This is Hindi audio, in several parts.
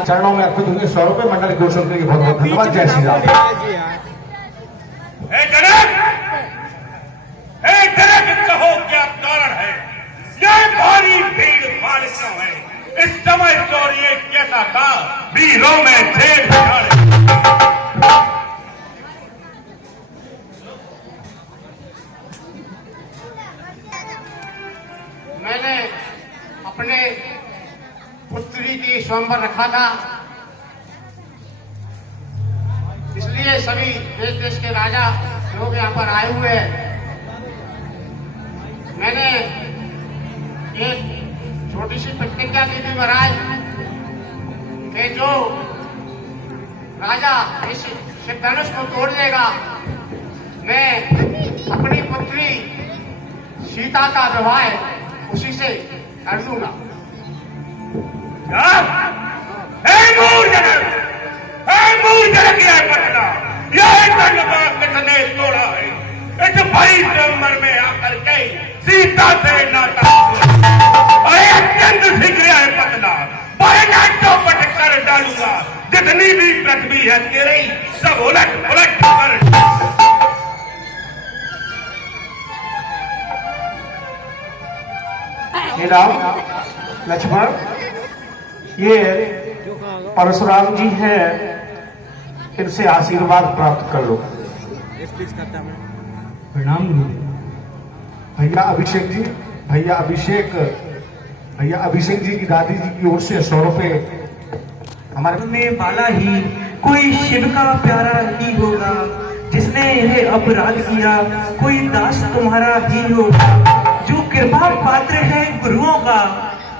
चरणों में अर्पित होंगे 100 रुपए। मंडल की ओर से उनके लिए बहुत बहुत धन्यवाद। जय श्री राम। कहो क्या कारण है, यह भारी भीड़ भाड़ क्यों है? इस समय चोरी कैसा था, वीरों में थे बिछाड़े। मैंने अपने पुत्री की स्वयंवर रखा था, इसलिए सभी देश देश के राजा लोग यहाँ पर आए हुए हैं। मैंने एक छोटी सी प्रतिज्ञा की थी महाराज कि जो राजा इस शिवधनुष को तोड़ देगा, मैं अपनी पुत्री सीता का विवाह उसी से कर लूंगा। किसने तोड़ा है? इस भाई संबर में आकर के सीता से नाता अरे अत्यंत सीख गया है पतला, चौपट कर डालूंगा। जितनी भी पृथ्वी है तेरी सब उलट उलट कर। हे राम लक्ष्मण, ये परशुराम जी हैं, इनसे आशीर्वाद प्राप्त कर लो। प्रणाम गुरु। भैया अभिषेक जी, भैया अभिषेक जी की दादी जी की ओर से 100 रुपए हमारे में वाला ही कोई शिव का प्यारा ही होगा, जिसने यह अपराध किया कोई दास तुम्हारा ही होगा। जो कृपा पात्र है गुरुओं का,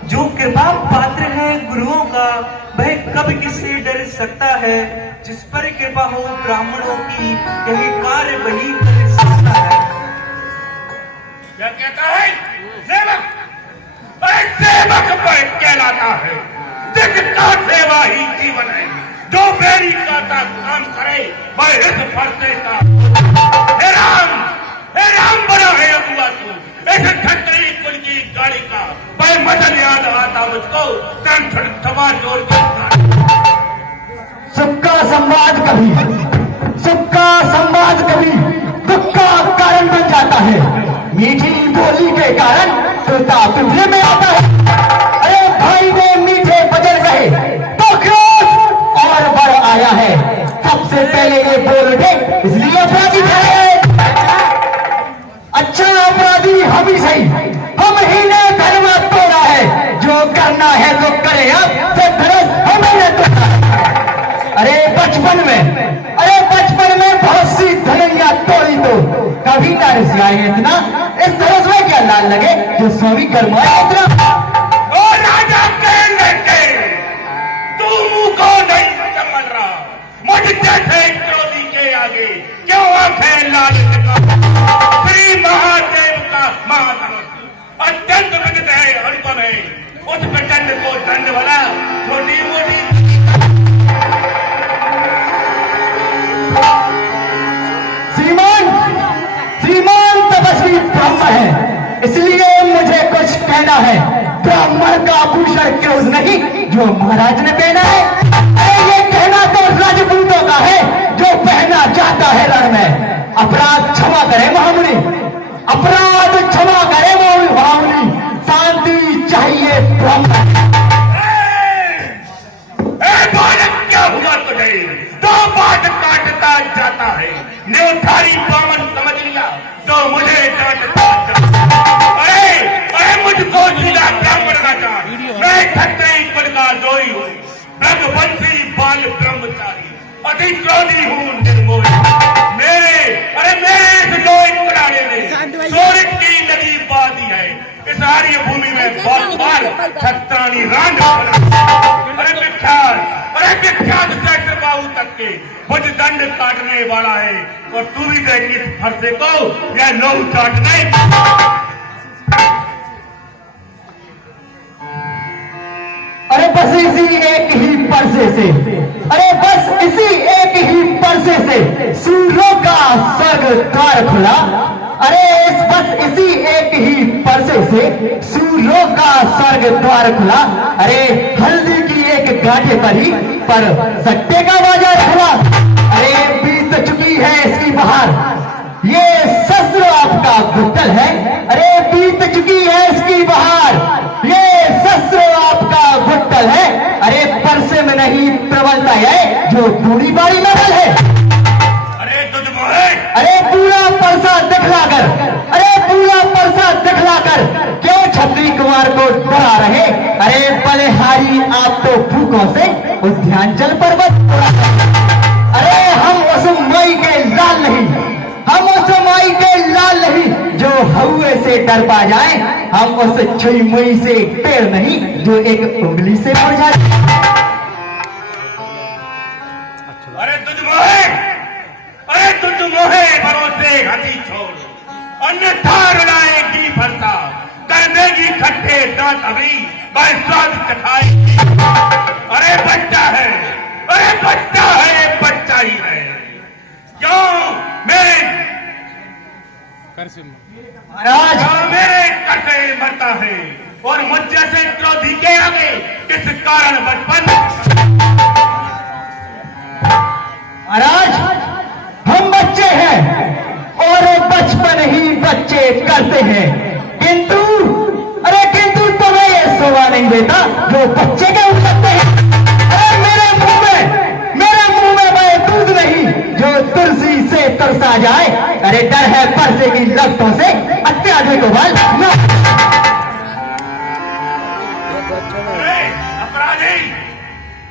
जो कृपा पात्र है गुरुओं का, वह कब किससे डर सकता है? जिस पर कृपा हो ब्राह्मणों की, यही कार्य वही कर सकता है। क्या कहता है सेवक? सेवक पर कहलाता है, जिसका सेवा ही जीवन है। जो बेरी का काम करे वह इस फरसे का। हे राम बना है अबुआ तू, ऐसे ठट्टरी कुल की गाड़ी का। वह मदन याद आता मुझको, तन थमा जोड़ के सबका संवाद कभी दुख का कारण बन जाता है। मीठी बोली के कारण तोता पिंजरे में आता है। अरे भाई ने मीठे बजर कहे तो क्रोध और बढ़ आया है। सबसे पहले ये बोल उठे इसलिए अपराधी ठहरे। अच्छा अपराधी हम ही सही, हम ही ने धर्म तोड़ा है। जो करना है तो करे, अब से धर्म हमने तोड़ा है। अरे बचपन में बहुत सी धनैया तोड़ी तो कभी ना रिसाए इतना। इस तरह से क्या लाल लगे जो स्वामी कर्माया इतना। ओ राजा कहेंगे तू मुंह को नहीं समझ रहा, मुझ जैसे क्रोधी के आगे क्यों आंखें लाल दिखा। श्री महादेव का महाधनुष अत्यंत विदित है, अनुपम है। उस प्रचंड को दंड वाला छोटी मोटी श्रीमान तपस्वी ब्राह्मण है, इसलिए मुझे कुछ कहना है। ब्राह्मण का आभूषण क्यों नहीं जो महाराज ने पहना है? ये कहना तो राजपूतों का है जो पहना जाता है रण में। अपराध क्षमा करे महामुनि, अपराध क्षमा करे महामुनि। शांति चाहिए ब्राह्मण। क्या हुआ तुझे? दो बात काटता जाता है। न्योठारी ब्राह्मण समझ लिया तो मुझे डांटता जाता। अरे मुझको जिला ब्राह्मण का जान, मैं खत्तई कुल का जोई हूँ, रघुवंशी बाल ब्रह्मचारी, अति क्रोधी हूँ निर्मोही। मेरे इस जोई पुराने ने सोरिक की नदी बादी है। इस आर्य भूमि में बहुत बार छत्रानी रांड। विख्यात सेक्टर बाहू तक के भुज दंड काटने वाला है, और तू भी देख इस फरसे को यह लोग चाटने। अरे बस इसी एक ही परसे से, सूरों का स्वर्ग द्वार खुला। बस इसी एक ही परसे से सूरों का स्वर्ग द्वार खुला। अरे हल्दी की एक कांटे पर ही पर सट्टे का बाजार हुआ। अरे बीत चुकी है इसकी बहार, ये शस्त्र आपका गुत्तल है। अरे बीत चुकी है इसकी बहार, ये शस्त्र आपका गुत्तल है। अरे परसे में नहीं प्रबलता है जो दूरी बारी नवल है। अरे तुझ मोहे, अरे पूरा परसा दिखलाकर, अरे पूरा परसा दिखलाकर क्यों छतरी कुमार को डरा रहे। अरे बलिहारी आप तो भूखों से उद्यानचल पर्वत तोड़ा है। अरे हम उस माई के लाल नहीं, हम उस माई के लाल नहीं जो हउए से डर पा जाए। हम उस छुई मुई से पेड़ नहीं जो एक उंगली से मुड़ जाए। अरे तुझ मोहे, अरे तुझ मोहे भरोसे हंसी छोड़, अन्यथा रुलाएगी फरसा, कर देगी खट्टे दांत अभी मैं स्वाद चखाएगी। अरे बच्चा है, अरे बच्चा है, बच्चा ही है। क्यों मेरे महाराज, क्यों मेरे करते मरता है और मुझ जैसे क्रोधी के आगे किस कारण बचपन। महाराज हम बच्चे हैं और बचपन ही बच्चे करते हैं, किंतु अरे किंतु तुम्हें ये शोभा नहीं देता जो बच्चे के उठ सकते हैं। अरे मेरे मुंह में मैं दूध नहीं जो तुलसी से तरसा जाए। अरे डर है परसे की लपटों से अत्याधिक उबाल न। अरे अपराधी,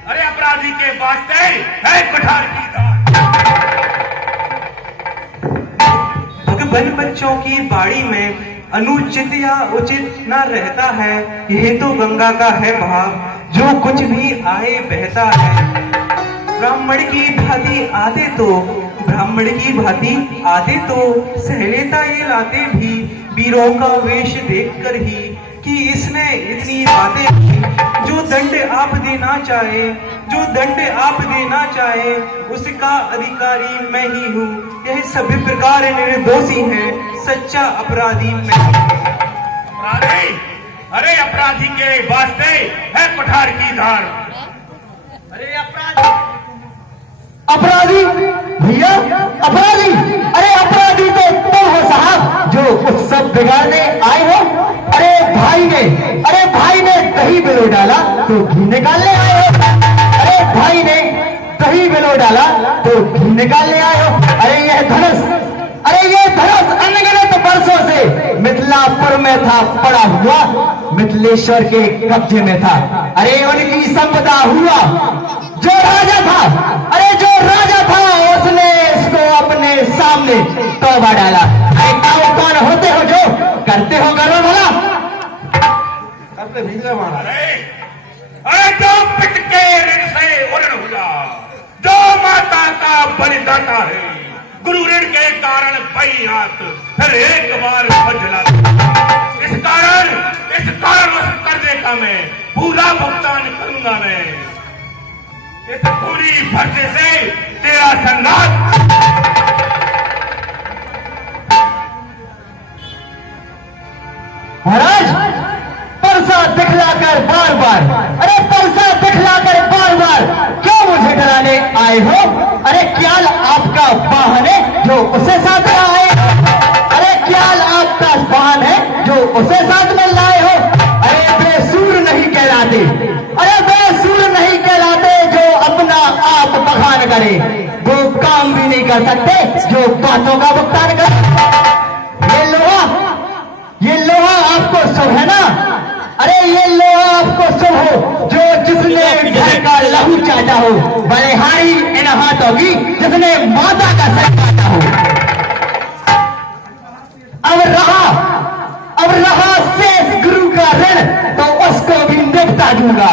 अरे अपराधी के वास्ते है कुठार की दात। भगवन बच्चों की बाड़ी में अनुचित या उचित न रहता है। यह तो गंगा का है भाव जो कुछ भी आए बहता है। ब्राह्मण की भांति आते तो, ब्राह्मण की भांति आते तो सहलेता ये लाते भी वीरों का वेश देखकर ही कि इसने इतनी बातें की। जो दंड आप देना चाहे, जो दंड आप देना चाहे उसका अधिकारी मैं ही हूँ। यह सभी प्रकार निर्दोषी है, सच्चा अपराधी मैं। अपराधी, अरे अपराधी के वास्ते है कुठार की धार। अरे अपराधी भैया, अपराधी, अरे अपराधी तो तुम हो साहब जो उत्सव बिगाड़ने आए हो। अरे भाई ने दही बिलो डाला तो घी निकालने आए हो। अरे भाई ने दही बिलो डाला तो घी निकालने आए हो। अरे यह धनुष, अरे ये धनुष अनगिनत वर्षों से मिथिलापुर में था पड़ा हुआ, मिथिलेश्वर के कब्जे में था। अरे उनकी संपदा हुआ, जो राजा था, अरे जो राजा था उसने इसको अपने सामने तोबा डाला। अरे कौन होते हो जो करते हो गर्व भला। अरे अरे जो पिट के ऋण से उड़न हुआ, जो माता का बलिदाता है, गुरु ऋण के कारण पई हाथ फिर एक बार बजला। इस कारण उस कर्जे का मैं पूरा भुगतान करूंगा। मैं इस पूरी फर्जे से तेरा संघात। महाराज परसा दिखलाकर बार बार, अरे परसा दिखलाकर बार बार क्यों मुझे डराने आए हो। अरे क्याल आपका वाहन है जो उसे साथ में आए। अरे क्याल आपका वाहन है जो उसे साथ में लाए हो। अरे बेसूर नहीं कहलाते, अरे बेसूर नहीं कहलाते जो अपना आप बखान करे। वो काम भी नहीं कर सकते जो बातों का भुगतान करे। ये लोहा आपको शुभ है ना। अरे ये लोहा आपको शुभ हो जो जिसने घर का लहू चाटा हो, बलिहारी इन हाथों की जिसने माता का सर काटा हो। अब रहा शेष गुरु का ऋण तो उसको भी निपटा दूंगा।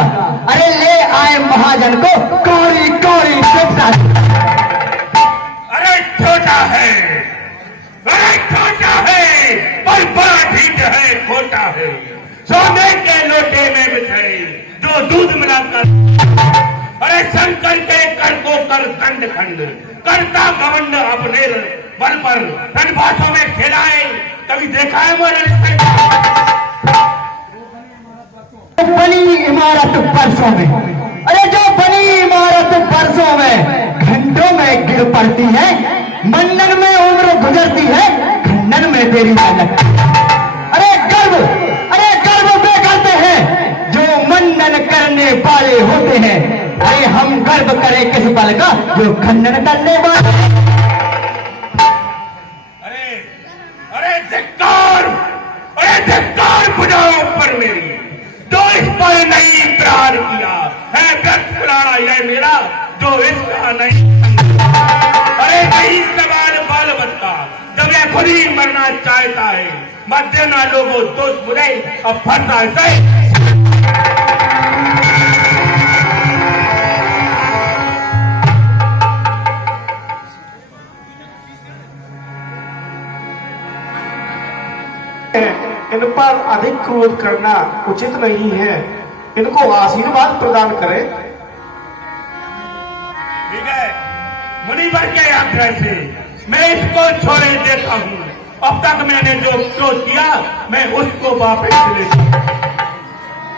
अरे ले आए महाजन को कौड़ी कौड़ी निपटा दूंगा। अरे छोटा है, अरे छोटा है पर बड़ा ठीक है, खोटा है। सोने के लोटे में मिठाई जो दूध मिलाकर। अरे शंकर के कर को कर दंड खंड करता घमंड अपने बल पर रणभाषों में खिलाए। कभी देखा है मोरे बनी इमारत परसों में। अरे जो बनी इमारत बरसों में घंटों में गिर पड़ती है, मंडन में उम्र गुजरती है, खंडन में तेरी लगती है। अरे गर्व वे करते हैं जो मंडन करने वाले होते हैं। अरे हम गर्व करें किस बल का जो खंडन करने वाले। धिक्कार बुझाओ पर मेरी, जो इस पर नहीं प्यार किया है व्यक्त पुराना यह मेरा, जो इसका नहीं। अरे नहीं सवाल बाल बच्चा जब यह खुद ही मरना चाहता है, मत देना लोगों दोस्त बुरे अब फंसा है। इन पर अधिक क्रोध करना उचित नहीं है, इनको आशीर्वाद प्रदान करें। ठीक है, मुनिवर के आग्रह से मैं इसको छोड़े देता हूँ। अब तक मैंने जो क्रोध किया मैं उसको वापस ले लूं।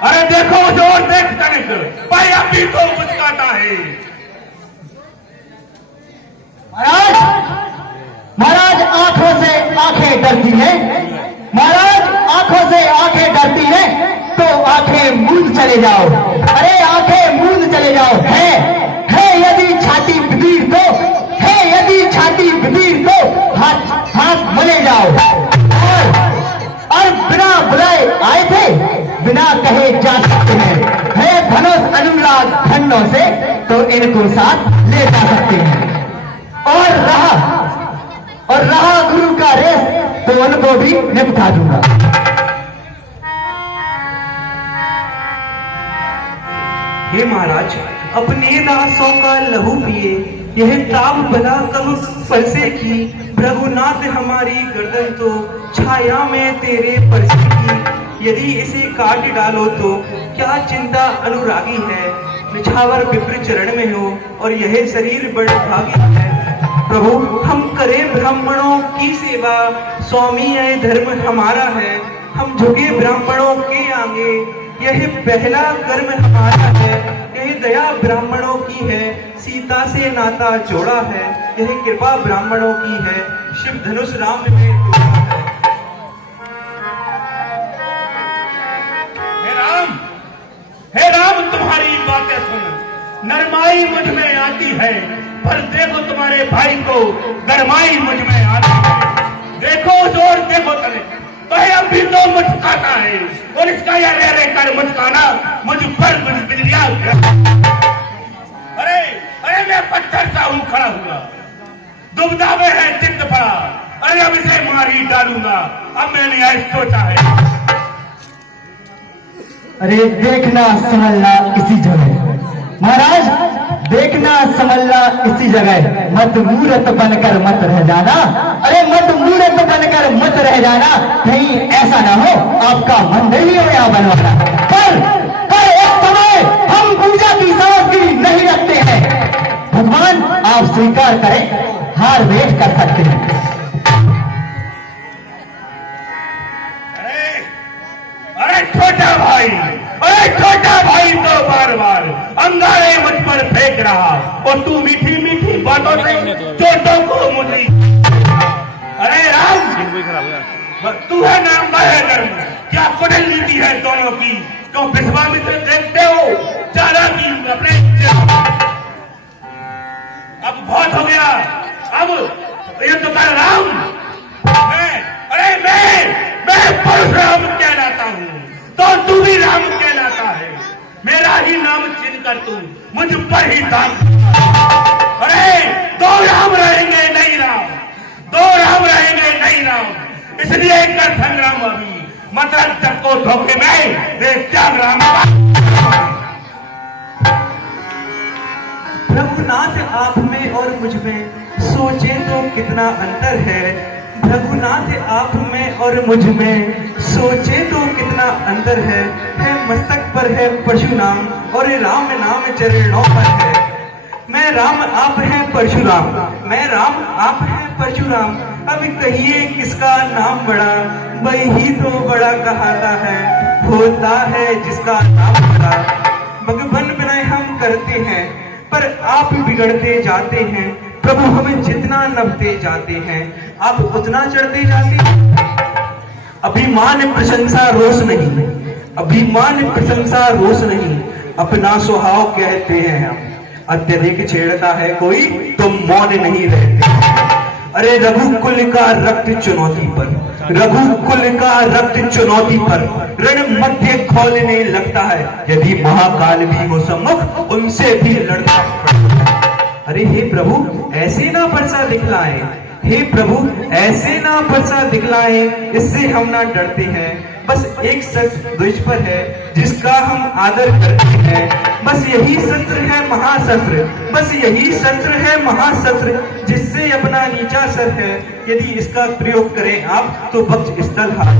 अरे देखो जोर देख तनिक भाई अभी तो मुस्काता है। महाराज आंखों से आंखें डरती है, महाराज आंखों से आंखें डरती है तो आंखें मूंद चले जाओ। अरे आंखें मूंद चले जाओ। है यदि छाती बिदीर तो, है यदि छाती बिदीर तो हाथ मले जाओ। और बिना बुलाए आए थे, बिना कहे जा सकते हैं। है धनुष अनुराग खंडों से तो इनको साथ ले जा सकते हैं। और रहा गुरु का रेस तो उनको भी निपटा दूंगा। हे महाराज, अपने दासों का लहू पिए, यह ताप बला कब फलसे की। रघुनाथ हमारी गर्दन तो छाया में तेरे परसे की। यदि इसे काट डालो तो क्या चिंता अनुरागी है। निछावर विप्र चरण में हो और यह शरीर बड़ भागी है। प्रभु हम करें ब्राह्मणों की सेवा, स्वामी यह धर्म हमारा है। हम झुके ब्राह्मणों के आगे, यह पहला कर्म हमारा है। यह दया ब्राह्मणों की है, सीता से नाता जोड़ा है। यह कृपा ब्राह्मणों की है, शिव धनुष राम में जोड़ा है। हे राम तुम्हारी बातें सुन, नरमाई मुझ में आती है, पर देखो तुम्हारे भाई को गरमाई मुझ में आती है। देखो जोर देखो तले तो अभी तो मुस्काता है, और इसका यह रे कर मुस्काना मुझ पर बिजलियां। अरे मैं पत्थर सा हूं खड़ा हुआ, दुविधा में है चित्त पड़ा। अरे अब इसे मार ही डालूंगा, अब मैंने यह सोचा है। अरे देखना समझना इसी जगह महाराज, देखना समझना इसी जगह। मत मूर्त बनकर मत रह जाना। अरे मत मूर्त बनकर मत रह जाना, कहीं ऐसा ना हो आपका मंडली हो या बनवाना। पर एक समय हम पूजा की सामग्री नहीं रखते हैं। भगवान आप स्वीकार करें, हार वेट कर सकते हैं। छोटा भाई तो बार बार अंगारे मुझ पर फेंक रहा, और तू मीठी मीठी बातों से चोटों को मुझे। अरे राम तू है नाम का है धर्म, क्या कुटिल नीति है दोनों की। तो विश्वामित्र देखते हो चाला की अपने। अब बहुत हो गया, अब ये तो कर राम। मैं परशुराम कहलाता हूँ तो तू भी राम कहलाता है। मेरा ही नाम चिन्ह कर तू मुझ पर ही दाम। अरे दो राम रहेंगे नहीं राम, दो राम रहेंगे नहीं राम, इसलिए कर संग्राम अभी मतलब जब को धोखे में वे त्याग राम। रघुनाथ आप में और मुझ में सोचे तो कितना अंतर है। रघुनाथ आप में और मुझ में सोचे तो कितना अंतर है। मस्तक पर है परशुराम और राम नाम चरणों पर है। मैं राम आप हैं परशुराम, मैं राम आप हैं परशुराम। अब कहिए किसका नाम बड़ा, वही तो बड़ा कहाता है। होता है जिसका नाम बड़ा, भगवान बिना हम करते हैं, पर आप बिगड़ते जाते हैं। प्रभु हमें जितना नभते जाते हैं, आप उतना चढ़ते जाते हैं। अभिमान प्रशंसा रोष नहीं, अभिमान प्रशंसा रोष नहीं, अपना स्वभाव कहते हैं हम। अत्यधिक छेड़ता है कोई तो मौन नहीं रहते। अरे रघुकुल का रक्त चुनौती पर, रघुकुल का रक्त चुनौती पर रण मध्य खोलने लगता है। यदि महाकाल भी हो सम्मुख, उनसे भी लड़ना पड़ता है। अरे हे प्रभु ऐसे ना परसा दिखलाए, हे प्रभु ऐसे ना परसा दिखलाए, इससे हम ना डरते हैं। बस एक शस्त्र द्विज पर है जिसका हम आदर करते हैं। बस यही शस्त्र है महाशस्त्र, बस यही शस्त्र है महाशस्त्र, जिससे अपना नीचा सर है। यदि इसका प्रयोग करें आप तो वक्ष स्थल हाथ।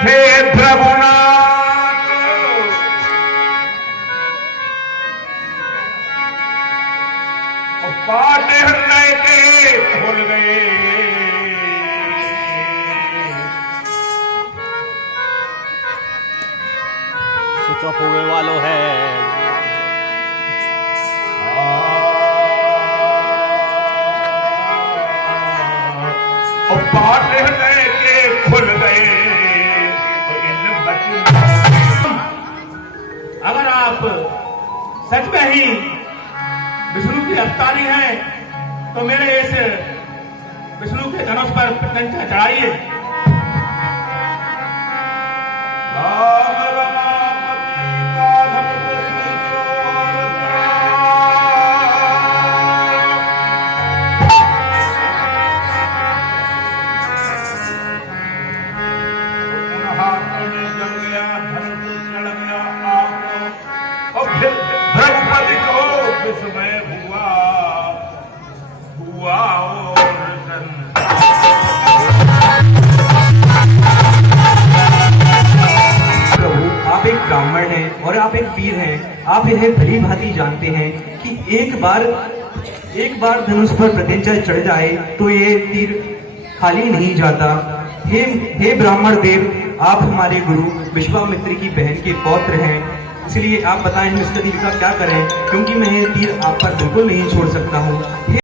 हे प्रभुनाथ, पाट हृदय के खुल गए। स्विच ऑफ होने वालों है। और पाट हृदय के खुल गए। अगर आप सच में ही विष्णु की अवतारी हैं तो मेरे इस विष्णु के धनुष पर प्रत्यंचा चढ़ाइए। द्रौपदी को विस्मय हुआ और प्रभु आप एक ब्राह्मण हैं और आप एक वीर हैं। आप यह भली भांति जानते हैं कि एक बार धनुष पर प्रत्यंचा चढ़ जाए तो ये तीर खाली नहीं जाता। हे ब्राह्मण देव, आप हमारे गुरु विश्वामित्र की बहन के पौत्र हैं, इसलिए आप बताएं हम इसका तीर का क्या करें, क्योंकि मैं ये तीर आप पर बिल्कुल नहीं छोड़ सकता हूँ।